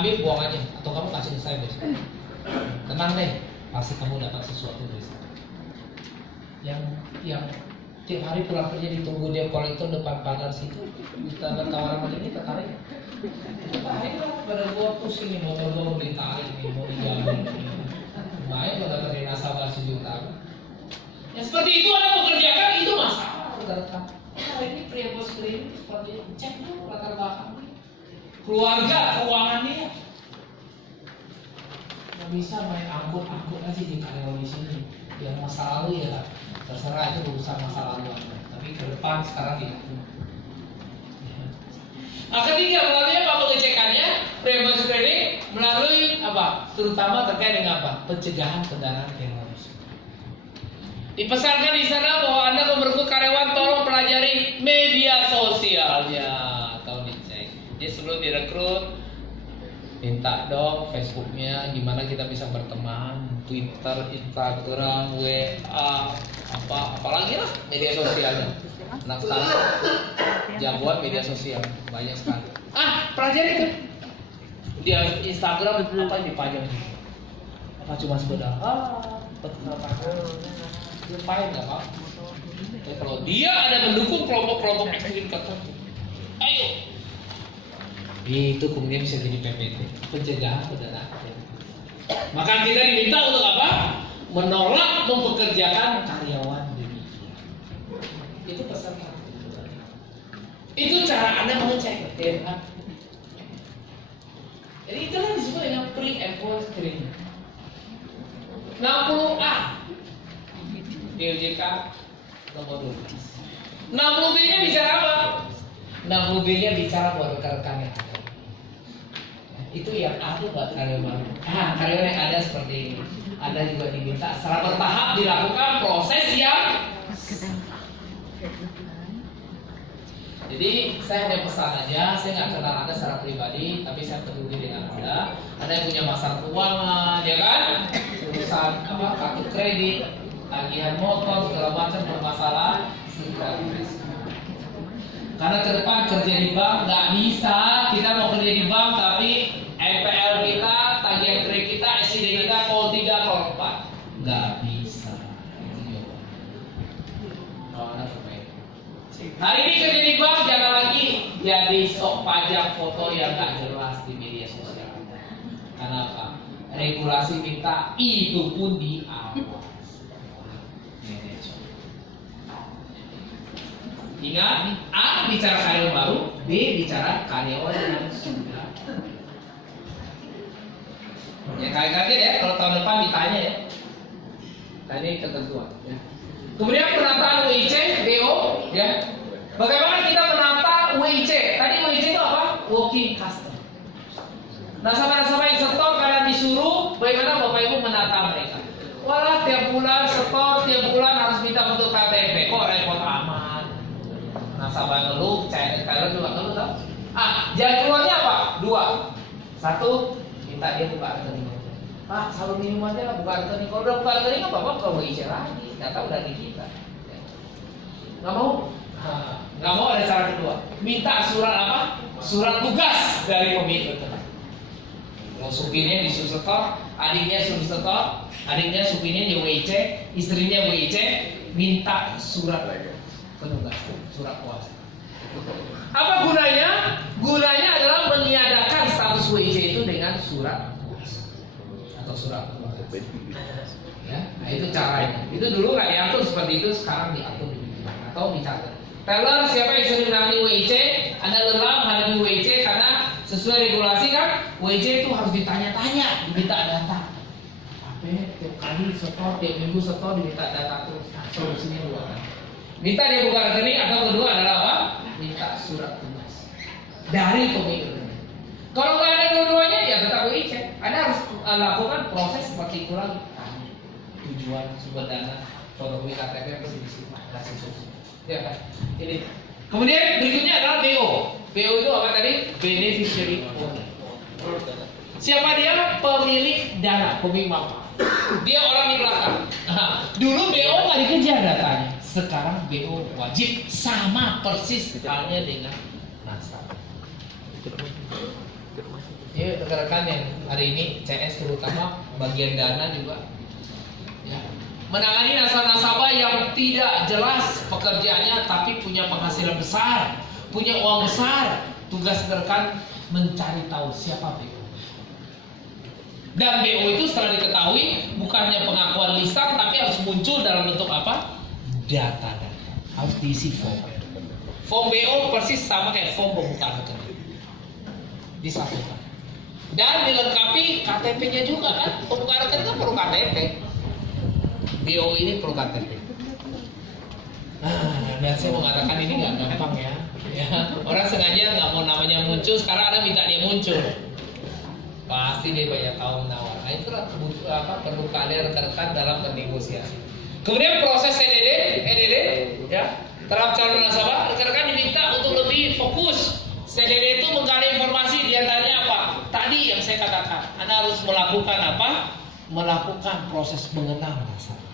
ambil buang aja, atau kamu kasih ke saya besok. Tenang deh, pasti kamu dapat sesuatu dari sana. Yang tiap hari pulang kerja ditunggu dia kolektor depan pagar situ, kita tawaran ini tertarik. Tertarik lah, pada gua pusing nih, motor gua mau ditarik nih, mau dijamin. Lumayan kalau dapat nasabah 1 juta. Yang seperti itu Anda mengerjakan, itu masalah, saudara. Ini pria bos ini seperti itu. Cek dulu latar belakang keluarga, keuangannya. Nggak bisa main angkut aja di karyawan di sini. Yang masa lalu ya terserah, itu urusan masa lalu. Tapi ke depan sekarang diatur. Nah, ketiga melalui apa pengecekannya? Pria-bos screening melalui apa? Terutama terkait dengan apa? Pencegahan kendaraan teroris. Dipesankan di sana bahwa Anda memerlukan karyawan, tolong pelajari media sosialnya atau dicek. Jadi sebelum direkrut, minta dong Facebooknya, gimana kita bisa berteman, Twitter, Instagram, WA, apalagi lah media sosialnya. Anak sekarang jagoan media sosial banyak sekali. Pelajari itu. Dia Instagram apa yang dipajang? Apa cuma sekedar lupain nggak pak? Kalau dia ada mendukung kelompok-kelompok ekstrim tertentu, ayo. Itu kemudian bisa jadi PPT, pencegahan kendaraan. Maka kita diminta untuk apa? Menolak mempekerjakan karyawan demikian. Itu pesan kami. Itu cara Anda mengecek DNA. Jadi itulah disebut dengan pre-employment screening. 60A DOJK nomor 12. 60B-nya bicara apa? 60B-nya bicara buat rekan-rekan yang ada. Itu yang ada buat karyawan. Karyawan yang ada seperti ini. Anda juga diminta secara bertahap dilakukan proses yang. Jadi saya hanya pesan aja, saya nggak kenal Anda secara pribadi, tapi saya peduli dengan Anda. Anda yang punya masalah keuangan, ya kan? Urusan kartu kredit, tagihan motor, segala macam bermasalah, segera karena ke depan kerja di bank nggak bisa. Kita mau kerja di bank tapi NPL kita, tagihan kredit kita, SCD kita call 3, call 4 nggak bisa. Hari ini kerja di bank, jangan lagi jadi sok pajak foto yang nggak jelas di media sosial. Kenapa? Regulasi minta itu pun diawas. Ingat, A bicara karyawan baru, B bicara karyawan yang sudah. Ya kaget-kaget ya kalau tahun depan ditanya ya. Tadi ketentuan. Ya. Kemudian penataan WIC, BO, ya. Bagaimana kita menata WIC? Tadi WIC itu apa? Working customer. Nasabah-nasabah yang setor karena disuruh, bagaimana Bapak Ibu menata mereka? Walah tiap bulan setor, tiap bulan harus minta untuk KTP. Kok repot amat? Nasabah ngeluh, cair juga ngeluh tau? Jalan keluarnya apa? 2. 1, minta dia buka rekening. Pak, selalu minum aja lah buka rekening. Kalau udah buka rekening apa Bapak ke WIC lagi? Data udah di kita. Nggak mau? Nggak mau, ada cara kedua. Minta surat apa? Surat tugas dari pemilik rekening. Kalau supirnya disuruh setor, adiknya suruh setor, adiknya supirnya di WIC, istrinya WIC, minta surat penugasan, surat kuasa. Apa gunanya? Gunanya adalah meniadakan status WIC itu dengan surat kuasa atau surat penugasan. Ya, nah itu caranya. Itu dulu nggak diatur seperti itu, sekarang diatur atau dicatat. Teller siapa yang sering menangani WIC, Anda lelah menghadapi WIC karena sesuai regulasi kan, WIC itu harus ditanya-tanya, diminta data. Tiap kali setor, tiap minggu setor diminta data terus. Solusinya 2 kan. Minta dia buka rekening atau kedua adalah apa? Minta surat tugas dari pemilik rekening. Kalau nggak ada dua-duanya ya tetap WIC. Anda harus lakukan proses seperti itu lagi. Tujuan, sumber dana, fotokopi KTP mesti disimpan, kasih solusi. Ya kan? Ini. Kemudian berikutnya adalah BO. BO itu apa tadi? Beneficiary owner. Siapa dia? Pemilik dana, pemilik manfaat. Dia orang di belakang. Dulu BO nggak dikejar datanya. Sekarang BO wajib, sama persis halnya dengan nasabah. Ya, rekan-rekan yang hari ini CS terutama bagian dana juga, ya, menangani nasabah-nasabah yang tidak jelas pekerjaannya tapi punya penghasilan besar, punya uang besar. Tugas rekan mencari tahu siapa BO. Dan BO itu setelah diketahui bukannya pengakuan lisan tapi harus muncul dalam bentuk apa? Data-data. Harus diisi form. Form BO persis sama kayak form pembukaan rekening. Disatukan. Dan dilengkapi KTP-nya juga kan. Pembukaan rekening kan perlu KTP. BO ini perlu KTP. Dan saya mengatakan ini nggak gampang ya. Orang sengaja nggak mau namanya muncul, sekarang ada minta dia muncul. Pasti dia banyak tahu menawar. Nah itulah perlu kalian rekan-rekan dalam bernegosiasi. Kemudian proses EDD, ya, terhadap calon nasabah, rekan-rekan diminta untuk lebih fokus. CDD itu menggali informasi, diantaranya apa? Tadi yang saya katakan, Anda harus melakukan apa? Melakukan proses mengenal nasabah.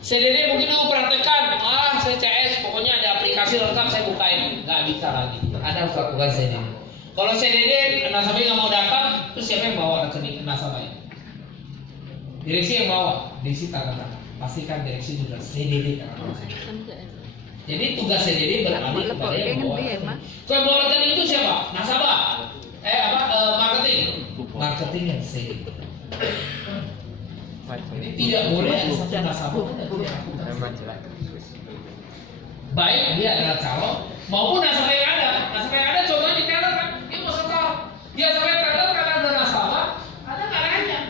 CDD mungkin lu praktekkan, saya CS, pokoknya ada aplikasi lengkap saya bukain, nggak bisa lagi. Anda harus lakukan CDD. Kalau CDD nasabahnya nggak mau datang, terus siapa yang bawa rekening nasabahnya? Direksi yang bawa, direksi tanda tangan. Pastikan direksi juga CDD kan. Jadi tugas CDD beralih kepada yang bawa rekening. Kalau bawa rekening itu siapa? Nasabah. Marketing. Marketing yang CDD. Jadi tidak boleh ada satu nasabah baik dia adalah calon maupun nasabah yang ada. Nasabah yang ada contohnya di teller kan, dia mau setor, dia sampai teller karena ada nasabah, ada nggak nanya.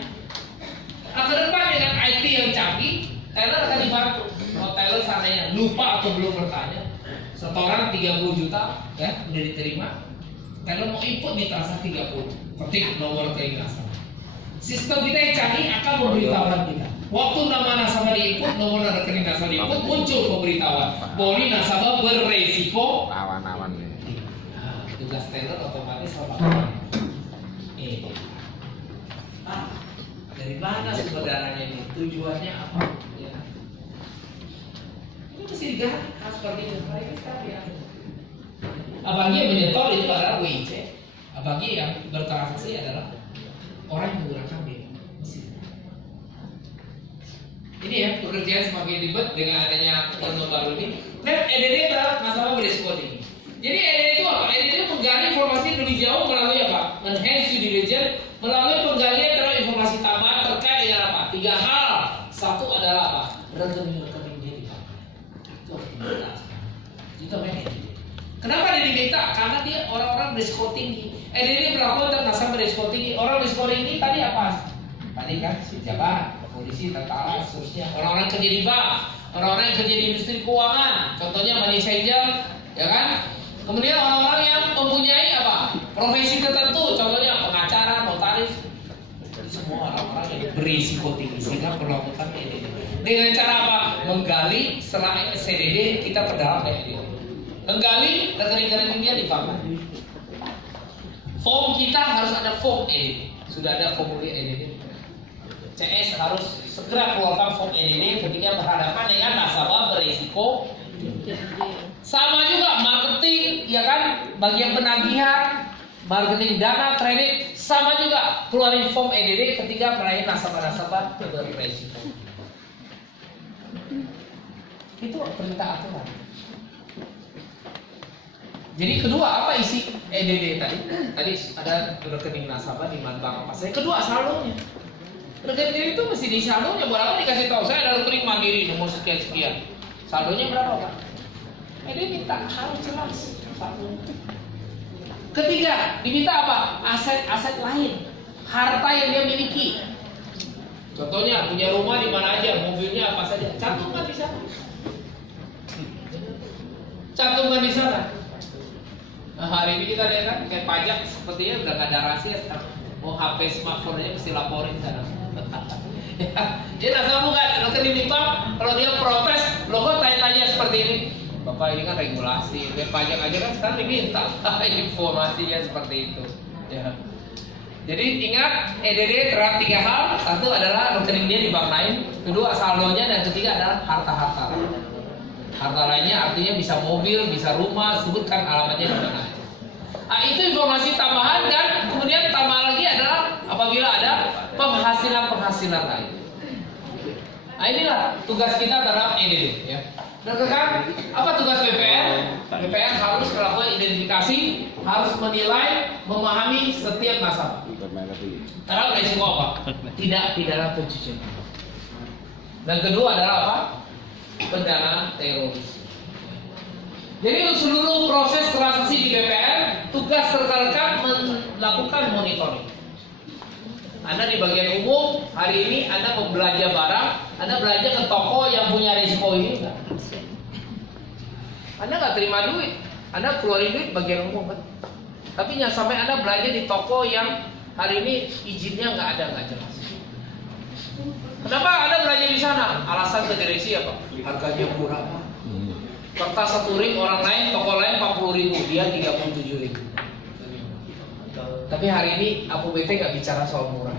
Nah ke depan dengan IT yang canggih, teller akan dibantu. Kalau teller seandainya lupa atau belum bertanya, setoran 30 juta, ya udah diterima, teller mau input nih transaksi 30, ketik nomor rekening nasabah. Sistem kita yang canggih akan memberitahukan kita. Waktu nama nasabah diinput, nomor rekening nasabah diinput, muncul pemberitahuan bahwa ini nasabah beresiko awan-awan. Nah, tugas teller otomatis apa? Dari mana sumber dananya ini? Tujuannya apa? Ya. Itu mesti diganti seperti itu. Bagi yang menyetor itu adalah WIC. Bagi yang bertransaksi adalah orang yang menggunakan mesin. Ini ya pekerjaan semakin ribet dengan adanya norma baru ini. Dan EDD adalah nasabah berisiko tinggi. Jadi EDD itu apa? EDD itu menggali informasi lebih jauh melalui apa? Enhance due diligence melalui penggalian terhadap informasi tambahan terkait dengan apa? 3 hal. Satu adalah apa? Rekening-rekening dia di bank. Itu harus diminta. Itu namanya EDD. Kenapa dia diminta? Karena dia orang-orang berisiko tinggi. EDD berlaku untuk nasabah berisiko tinggi. Orang berisiko tinggi tadi apa? Tadi kan pejabat, polisi, tentara, seterusnya. Orang-orang kerja di bank, orang-orang yang kerja di industri keuangan, contohnya money changer, ya kan? Kemudian orang-orang yang mempunyai apa? Profesi tertentu, contohnya pengacara, notaris. Semua orang-orang yang berisiko tinggi sehingga perlu melakukan EDD. Dengan cara apa? Menggali setelah CDD kita perdalam EDD. Menggali rekening-rekening dia di bank. Form kita harus ada form EDD. Sudah ada formulir EDD. CS harus segera keluarkan form EDD ketika berhadapan dengan nasabah berisiko. Sama juga marketing, ya kan? Bagian penagihan, marketing dana, kredit, sama juga keluarin form EDD ketika melayani nasabah-nasabah berisiko. Itu perintah aturan. Jadi kedua apa isi EDD tadi? Tadi ada rekening nasabah di bank apa saja. Kedua saldonya. Rekening itu mesti di saldonya. Berapa dikasih tahu saya ada rekening Mandiri nomor sekian-sekian. Saldonya berapa Pak? EDD minta harus jelas. Ketiga diminta apa? Aset-aset lain, harta yang dia miliki. Contohnya punya rumah di mana aja, mobilnya apa saja. Cantumkan di sana. Cantumkan di sana. Nah, hari ini kita lihat kan kayak pajak sepertinya udah nggak ada rahasia. Mau HP smartphone-nya mesti laporin sana. Ya nasabah bukan rekening di bank. Kalau dia protes, lo kok tanya-tanya seperti ini? Bapak ini kan regulasi, kayak pajak aja kan sekarang diminta informasinya seperti itu. Ya. Jadi ingat EDD terhadap 3 hal. Satu adalah rekening dia di bank lain. Kedua saldonya, dan ketiga adalah harta-harta. Harta lainnya artinya bisa mobil, bisa rumah, sebutkan alamatnya di mana. Nah, itu informasi tambahan dan penghasilan lain. Nah inilah tugas kita terhadap ini ya. Dan kan apa tugas BPR? BPR harus melakukan identifikasi, harus menilai, memahami setiap nasabah. Karena resiko apa? Tidak pidana pencucian. Dan kedua adalah apa? Pendanaan teroris. Jadi seluruh proses transaksi di BPR, tugas rekan-rekan melakukan monitoring. Anda di bagian umum, hari ini Anda mau belanja barang, Anda belanja ke toko yang punya risiko ini enggak? Anda nggak terima duit, Anda keluarin duit bagian umum kan? Tapi jangan sampai Anda belanja di toko yang hari ini izinnya nggak jelas. Kenapa Anda belanja di sana? Alasan ke direksi apa? Harganya murah. Kertas satu ring orang lain, toko lain 40.000, dia 37.000. Tapi hari ini Apu BT nggak bicara soal murah.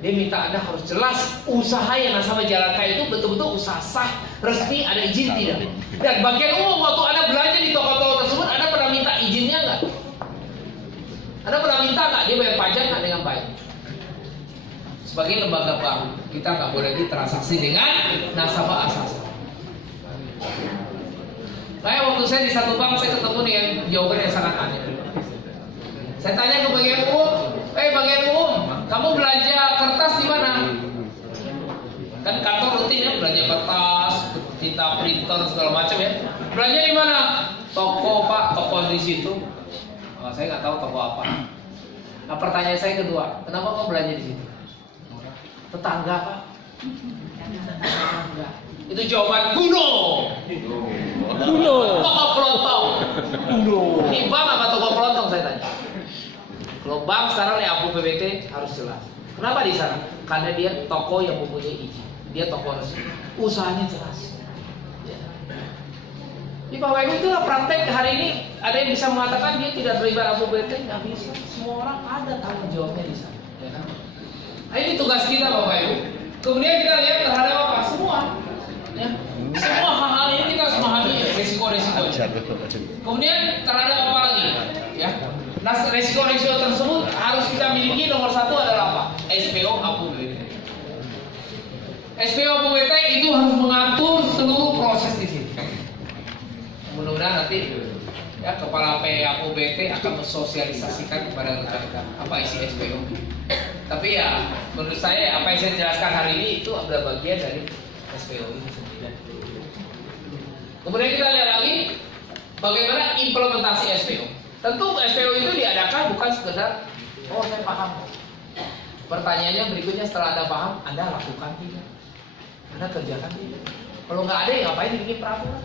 Dia minta Anda harus jelas usaha yang nasabah jalankan itu betul-betul usaha sah, resmi, ada izin tidak. Dan bagian umum waktu Anda belanja di toko-toko tersebut, Anda pernah minta izinnya nggak? Anda pernah minta nggak dia bayar pajak nggak dengan baik? Sebagai lembaga bank, kita nggak boleh ditransaksi dengan nasabah asal-asalan. Kayak waktu saya di satu bank, saya ketemu dengan jawaban yang sangat aneh. Saya tanya ke bagian umum, bagian umum, kamu belanja kertas di mana? Kan kantor rutin ya, belanja kertas, tinta printer segala macam ya. Belanja di mana? Toko pak, toko di situ. Oh, saya nggak tahu toko apa. Nah pertanyaan saya kedua, kenapa kamu belanja di situ? Tetangga pak? Tetangga. Itu jawaban kuno. Toko pelontong. Ini bank apa toko pelontong saya tanya? Kalau bank sekarang ya Apu BPT harus jelas. Kenapa di sana? Karena dia toko yang mempunyai izin. Dia toko resmi. Usahanya jelas. Di Bapak Ibu itulah praktek hari ini. Ada yang bisa mengatakan dia tidak terlibat Apu BPT, nggak bisa. Semua orang ada tanggung jawabnya di sana. Ya kan? Nah, ini tugas kita Bapak Ibu. Kemudian kita lihat terhadap apa? Semua. Ya. Semua hal-hal ini kita harus memahami resiko-resiko. Kemudian terhadap apa lagi? Ya. Nah, resiko-resiko tersebut harus kita miliki. Nomor satu adalah apa? SPO Apu BPT. SPO Apu BPT itu harus mengatur seluruh proses di sini. Mudah-mudahan nanti ya kepala Apu BPT akan mensosialisasikan kepada rekan-rekan apa isi SPO. Tapi ya menurut saya apa yang saya jelaskan hari ini itu adalah bagian dari SPO itu sendiri. Kemudian kita lihat lagi bagaimana implementasi SPO. Tentu SPO itu diadakan bukan sekedar oh saya paham. Pertanyaannya berikutnya setelah Anda paham, Anda lakukan tidak? Anda kerjakan tidak? Kalau nggak ada, ya ngapain bikin peraturan?